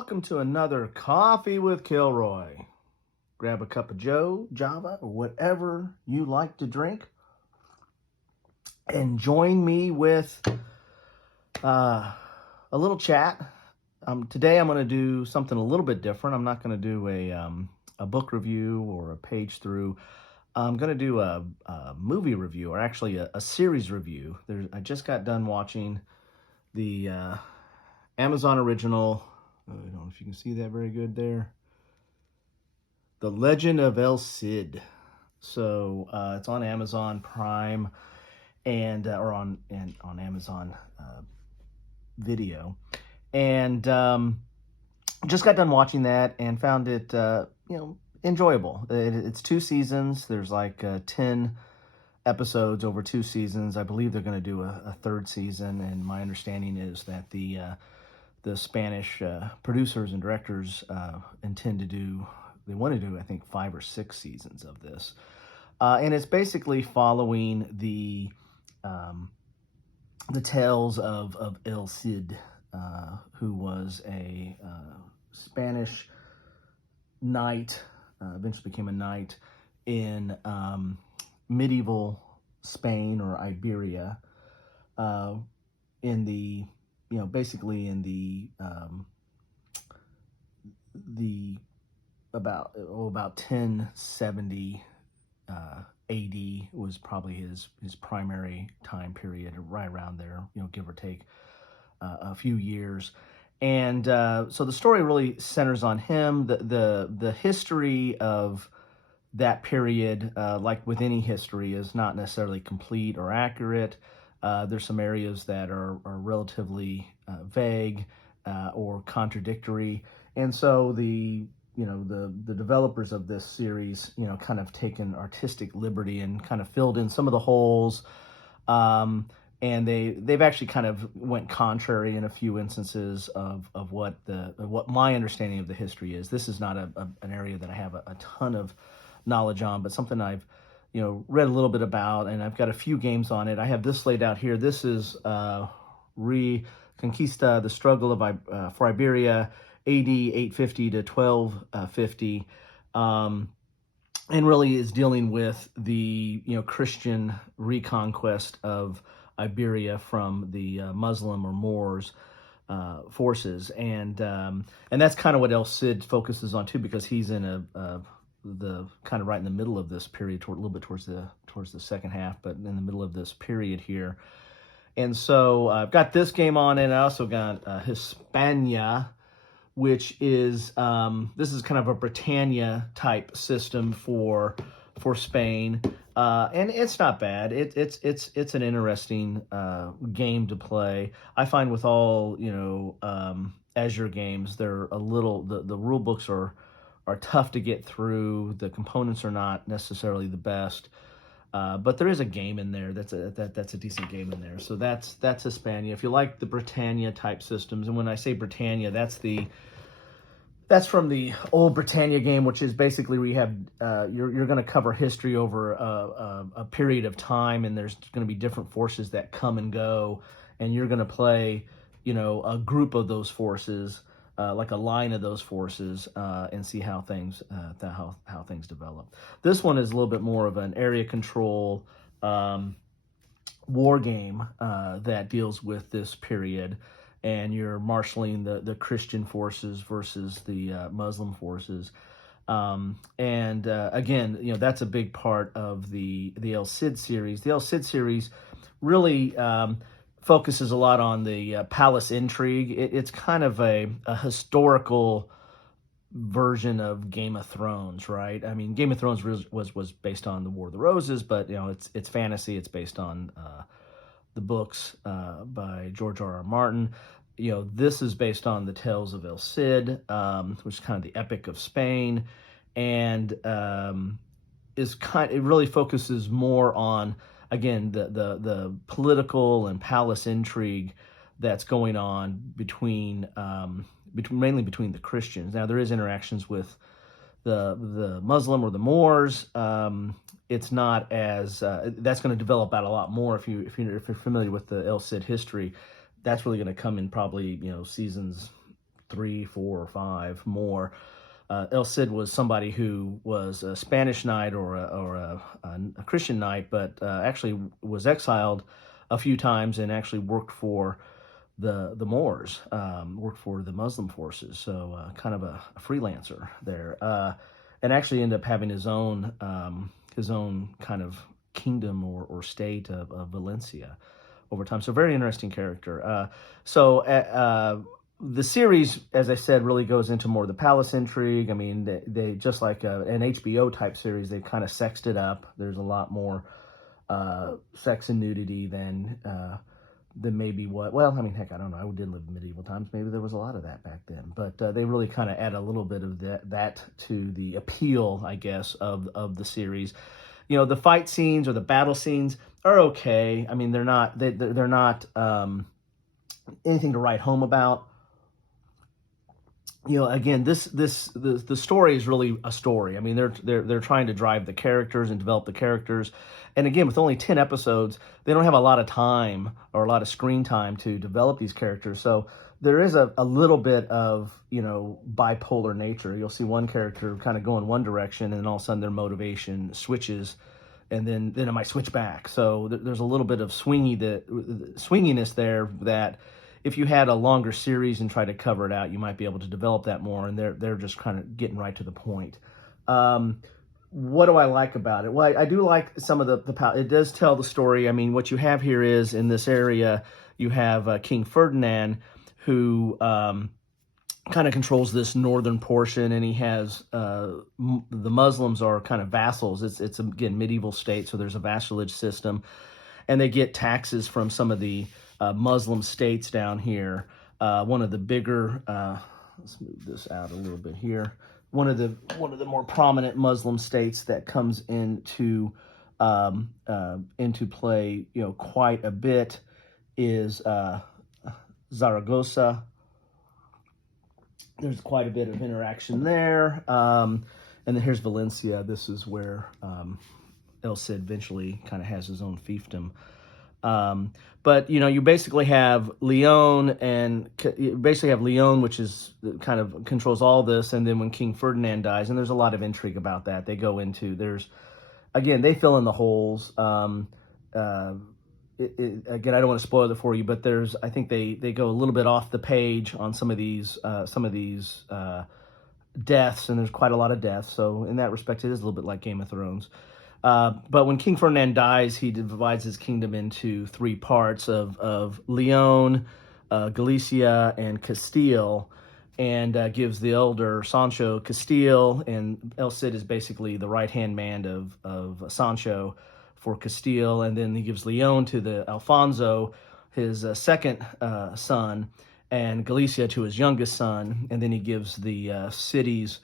welcome to another Coffee with Kilroy. Grab a cup of Joe, Java, or whatever you like to drink, and join me with a little chat. Today I'm going to do something a little bit different. I'm not going to do a book review or a page through. I'm going to do a movie review, or actually a series review. I just got done watching the Amazon original. I don't know if you can see that very good there. The Legend of El Cid. So it's on Amazon Prime or on Amazon Video, and just got done watching that and found it enjoyable. It's 2 seasons. There's like 10 episodes over 2 seasons. I believe they're going to do a 3rd season, and my understanding is that the Spanish producers and directors they want to do, I think, 5 or 6 seasons of this. And it's basically following the tales of El Cid, who was a Spanish knight, eventually became a knight in medieval Spain or Iberia, in the basically in the about 1070 AD was probably his primary time period, right around there, give or take a few years. And so the story really centers on him. The history of that period, like with any history, is not necessarily complete or accurate. There's some areas that are relatively vague or contradictory, and so the developers of this series kind of taken artistic liberty and kind of filled in some of the holes, and they've actually kind of went contrary in a few instances of what my understanding of the history is. This is not an area that I have a ton of knowledge on, but something I've read a little bit about, and I've got a few games on it. I have this laid out here. This is Reconquista, the struggle of for Iberia, AD 850 to 1250, and really is dealing with the Christian reconquest of Iberia from the Muslim or Moors forces, and that's kind of what El Cid focuses on too, because he's in the kind of right in the middle of this period, a little bit towards the second half, but in the middle of this period here. And so I've got this game on it. I also got Hispania, which is this is kind of a Britannia type system for Spain, and it's not bad. It's an interesting game to play. I find with all Azure games, they're a little the rule books are tough to get through. The components are not necessarily the best, but there is a game in there that's a decent game in there. So that's Hispania. If you like the Britannia type systems, and when I say Britannia, that's from the old Britannia game, which is basically where you have you're going to cover history over a period of time, and there's going to be different forces that come and go, and you're going to play a group of those forces, like a line of those forces, and see how things develop. This one is a little bit more of an area control war game that deals with this period, and you're marshaling the Christian forces versus the Muslim forces. And again, that's a big part of the El Cid series. The El Cid series really focuses a lot on the palace intrigue. It's kind of a historical version of Game of Thrones, right? I mean, Game of Thrones was based on the War of the Roses, but it's fantasy. It's based on the books by George R.R. Martin. This is based on the Tales of El Cid, which is kind of the epic of Spain, and it really focuses more on, again, the political and palace intrigue that's going on mainly between the Christians. Now there is interactions with the Muslim or the Moors. It's not as that's going to develop out a lot more if you're familiar with the El Cid history. That's really going to come in probably seasons 3, 4, or 5 more. El Cid was somebody who was a Spanish knight or a Christian knight, but actually was exiled a few times and actually worked for the Moors, worked for the Muslim forces. So kind of a freelancer there, and actually ended up having his own kind of kingdom or state of Valencia over time. So very interesting character. The series, as I said, really goes into more of the palace intrigue. I mean, they just like an HBO type series, they've kind of sexed it up. There's a lot more sex and nudity than maybe what. Well, I mean, heck, I don't know. I did live in medieval times. Maybe there was a lot of that back then. But they really kind of add a little bit of that to the appeal, I guess, of the series. You know, the fight scenes or the battle scenes are okay. I mean, they're not anything to write home about. You know, again, the story is really a story. I mean, they're trying to drive the characters and develop the characters, and again, with only 10 episodes, they don't have a lot of time or a lot of screen time to develop these characters. So there is a little bit of, you know, bipolar nature. You'll see one character kind of go in one direction, and then all of a sudden their motivation switches, and then it might switch back. So there's a little bit of swinginess there that, if you had a longer series and tried to cover it out, you might be able to develop that more. And they're just kind of getting right to the point. What do I like about it? Well, I do like some of the it does tell the story. I mean, what you have here is, in this area, you have King Ferdinand, who kind of controls this northern portion, and he has the Muslims are kind of vassals. It's again medieval state, so there's a vassalage system, and they get taxes from some of the Muslim states down here. One of the bigger, let's move this out a little bit here. One of the more prominent Muslim states that comes into play, you know, quite a bit is Zaragoza. There's quite a bit of interaction there, and then here's Valencia. This is where El Cid eventually kind of has his own fiefdom. But, you know, you basically have Leon, which is kind of controls all this. And then when King Ferdinand dies, and there's a lot of intrigue about that, they go into, they fill in the holes. Again, I don't want to spoil it for you, but I think they go a little bit off the page on some of these deaths, and there's quite a lot of deaths. So in that respect, it is a little bit like Game of Thrones. But when King Ferdinand dies, he divides his kingdom into 3 parts of Leon, Galicia, and Castile, and gives the elder Sancho Castile, and El Cid is basically the right-hand man of Sancho for Castile, and then he gives Leon to the Alfonso, his second son, and Galicia to his youngest son, and then he gives the cities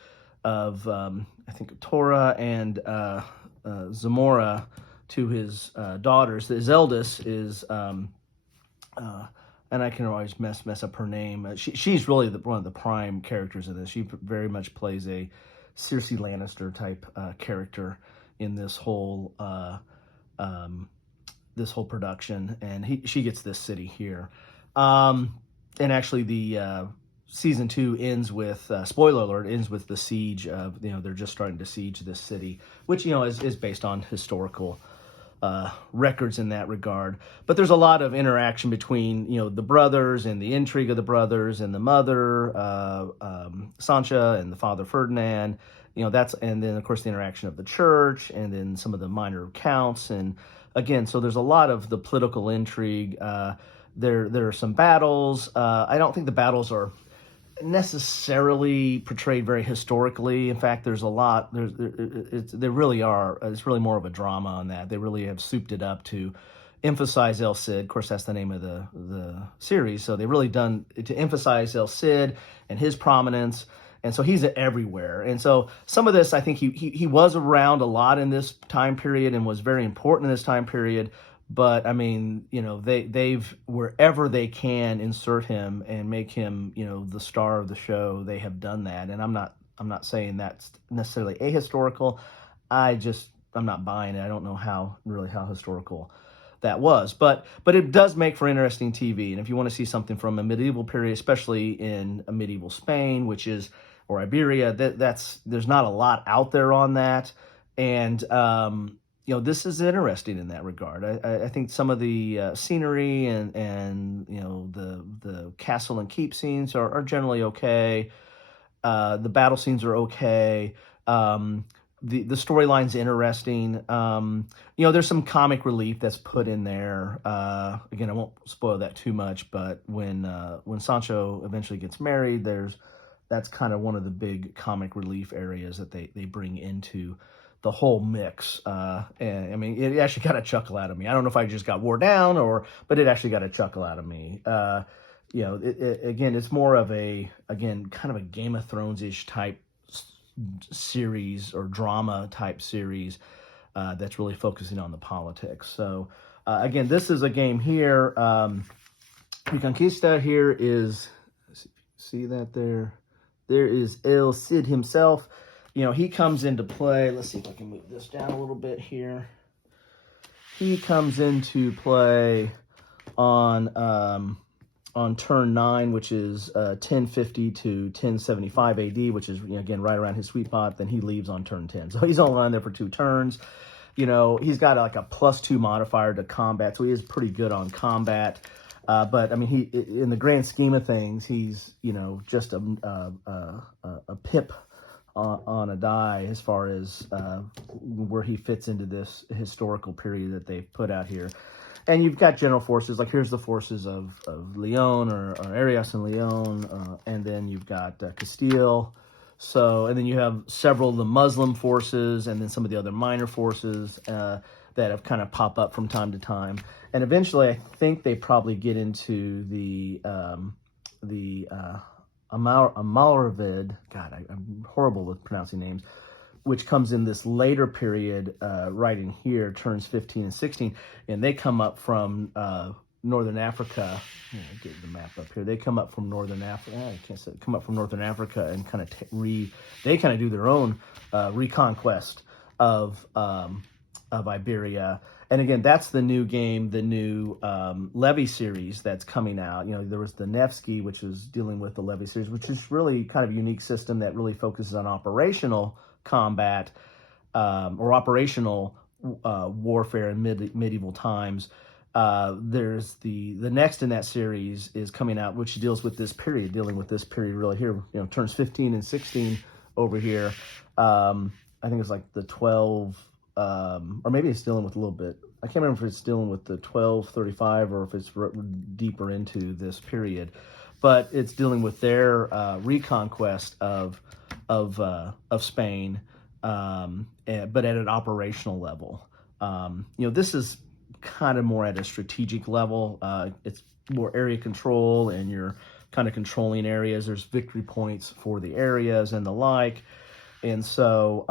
of, I think, Tora and Zamora to his daughters. His eldest is, and I can always mess up her name. She's really one of the prime characters in this. She very much plays a Cersei Lannister type character in this whole production, and she gets this city here. And actually, the season 2 ends with, spoiler alert, ends with the siege of, you know, they're just starting to siege this city, which, you know, is based on historical records in that regard. But there's a lot of interaction between, you know, the brothers and the intrigue of the brothers and the mother, Sancha, and the father Ferdinand. You know, and then, of course, the interaction of the church, and then some of the minor counts. And again, so there's a lot of the political intrigue. There are some battles. I don't think the battles are necessarily portrayed very historically. In fact, there's a lot. There really are. It's really more of a drama on that. They really have souped it up to emphasize El Cid. Of course, that's the name of the series. So they've really done to emphasize El Cid and his prominence. And so he's everywhere. And so some of this, I think he was around a lot in this time period and was very important in this time period. But I mean, you know, they've wherever they can insert him and make him, you know, the star of the show, they have done that. And I'm not saying that's necessarily ahistorical. I'm not buying it. I don't know how historical that was. But it does make for interesting TV. And if you want to see something from a medieval period, especially in a medieval Spain, which is, or Iberia, there's not a lot out there on that. And this is interesting in that regard. I think some of the scenery and the castle and keep scenes are generally okay. The battle scenes are okay. The storyline's interesting. There's some comic relief that's put in there. Again, I won't spoil that too much, but when Sancho eventually gets married, that's kind of one of the big comic relief areas that they bring into the whole mix. And I mean, it actually got a chuckle out of me. I don't know if I just got wore down but it actually got a chuckle out of me. Again, it's more of kind of a Game of Thrones-ish type series or drama type series that's really focusing on the politics. So again, this is a game here. Reconquista here is, see that there? There is El Cid himself. He comes into play. Let's see if I can move this down a little bit here. He comes into play on turn 9, which is 1050 to 1075 AD, which is, again, right around his sweet spot. Then he leaves on turn 10. So he's only on there for 2 turns. He's got like a +2 modifier to combat, so he is pretty good on combat. But I mean, he, in the grand scheme of things, he's just a pip on a die as far as where he fits into this historical period that they've put out here. And you've got general forces, like here's the forces of Leon or Arias and Leon, and then you've got Castile. So, and then you have several of the Muslim forces, and then some of the other minor forces that have kind of pop up from time to time. And eventually, I think they probably get into the Amalravid. God, I'm horrible with pronouncing names. Which comes in this later period, right in here, turns 15 and 16, and they come up from Northern Africa. Get the map up here. They come up from Northern Africa. I can't say come up from Northern Africa and kind of they kind of do their own reconquest of Iberia. And again, that's the new game, the new Levy series that's coming out. There was the Nevsky, which is dealing with the Levy series, which is really kind of a unique system that really focuses on operational combat or operational warfare in medieval times. There's the next in that series is coming out, which deals with this period, really here. Turns 15 and 16 over here. I think it's like the 12, or maybe it's dealing with a little bit. I can't remember if it's dealing with the 1235 or if it's deeper into this period, but it's dealing with their reconquest of Spain, but at an operational level. This is kind of more at a strategic level. It's more area control, and you're kind of controlling areas. There's victory points for the areas and the like. And so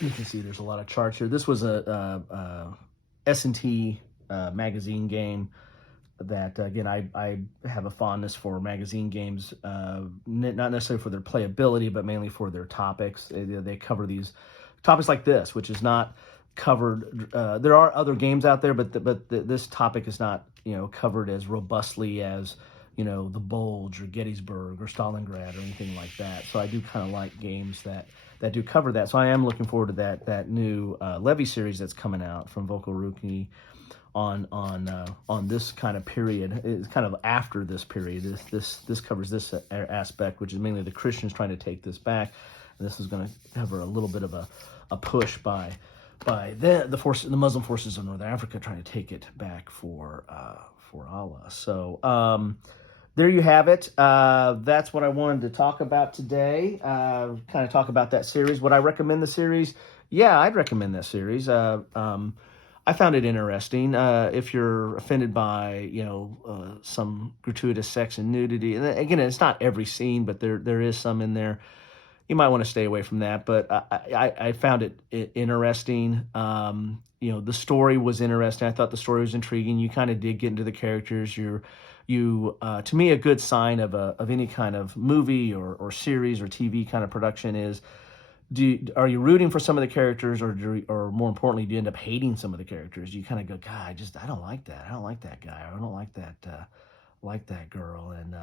you can see there's a lot of charts here. This was a S&T magazine game that, again, I have a fondness for magazine games, not necessarily for their playability, but mainly for their topics. They cover these topics like this, which is not covered. There are other games out there, but this topic is not covered as robustly as the Bulge or Gettysburg or Stalingrad or anything like that. So I do kind of like games that do cover that. So I am looking forward to that new Levy series that's coming out from Vokoruki on this kind of period. It's kind of after this period. This covers this aspect, which is mainly the Christians trying to take this back, and this is going to cover a little bit of a push by the Muslim forces of Northern Africa trying to take it back for Allah. So there you have it. That's what I wanted to talk about today. Kind of talk about that series. Would I recommend the series? Yeah, I'd recommend that series. I found it interesting. If you're offended by, some gratuitous sex and nudity, and again, it's not every scene, but there is some in there. You might want to stay away from that. But I found it interesting. The story was interesting. I thought the story was intriguing. You kind of did get into the characters. To me, a good sign of any kind of movie or series or TV kind of production is are you rooting for some of the characters, or more importantly, do you end up hating some of the characters? You kind of go, God, I don't like that. I don't like that guy. I don't like that girl. And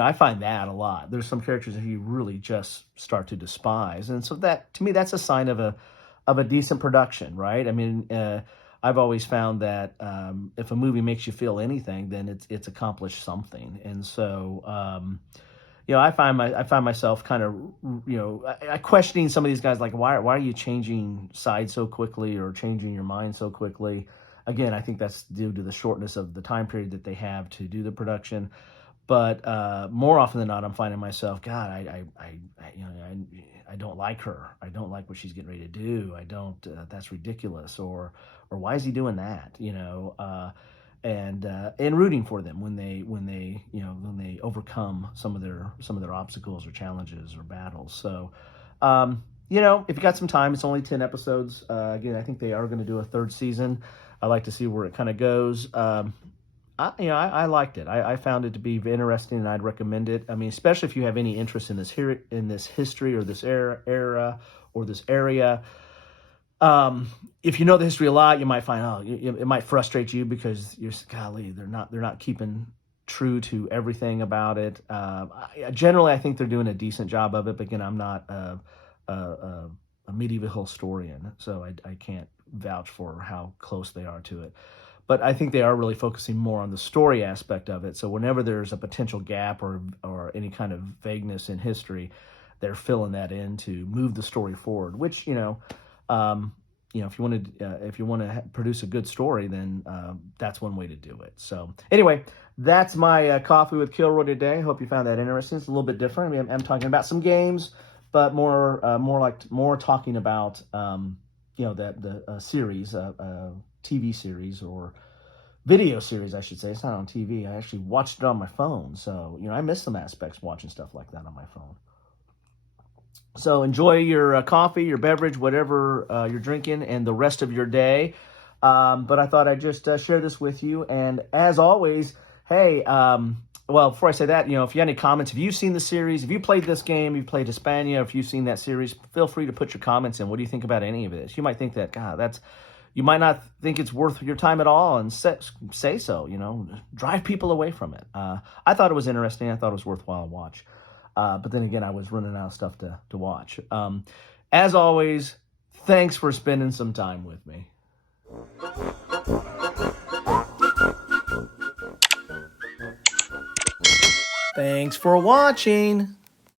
I find that a lot. There's some characters that you really just start to despise, and so that, to me, that's a sign of a decent production, right? I mean, I've always found that if a movie makes you feel anything, then it's accomplished something. And so I find myself kind of, I questioning some of these guys, like, why are you changing sides so quickly, or changing your mind so quickly? Again, I think that's due to the shortness of the time period that they have to do the production. But more often than not, I'm finding myself, God, I don't like her. I don't like what she's getting ready to do. I don't. That's ridiculous. Or why is he doing that? And rooting for them when they overcome some of their obstacles or challenges or battles. So, if you got some time, it's only 10 episodes. Again, I think they are going to do a third season. I like to see where it kind of goes. I liked it. I found it to be interesting, and I'd recommend it. I mean, especially if you have any interest in this history, or this era or this area. If you know the history a lot, you might find, it might frustrate you, because golly, they're not keeping true to everything about it. Generally, I think they're doing a decent job of it. But again, I'm not a medieval historian, so I can't vouch for how close they are to it. But I think they are really focusing more on the story aspect of it. So whenever there's a potential gap or any kind of vagueness in history, they're filling that in to move the story forward. Which if you want to produce a good story, then that's one way to do it. So anyway, that's my coffee with Kilroy today. Hope you found that interesting. It's a little bit different. I mean, I'm talking about some games, but more talking about the series, TV series, or video series, I should say. It's not on TV. I actually watched it on my phone, so I miss some aspects watching stuff like that on my phone. So enjoy your coffee, your beverage, whatever you're drinking, and the rest of your day. But I thought I'd just share this with you. And as always, hey, well, before I say that, if you have any comments, if you've seen the series, if you played this game, you've played Hispania, if you've seen that series, feel free to put your comments in. What do you think about any of this? You might think that, God, you might not think it's worth your time at all, and say so, drive people away from it. I thought it was interesting. I thought it was worthwhile to watch. But then again, I was running out of stuff to watch. As always, thanks for spending some time with me. Thanks for watching.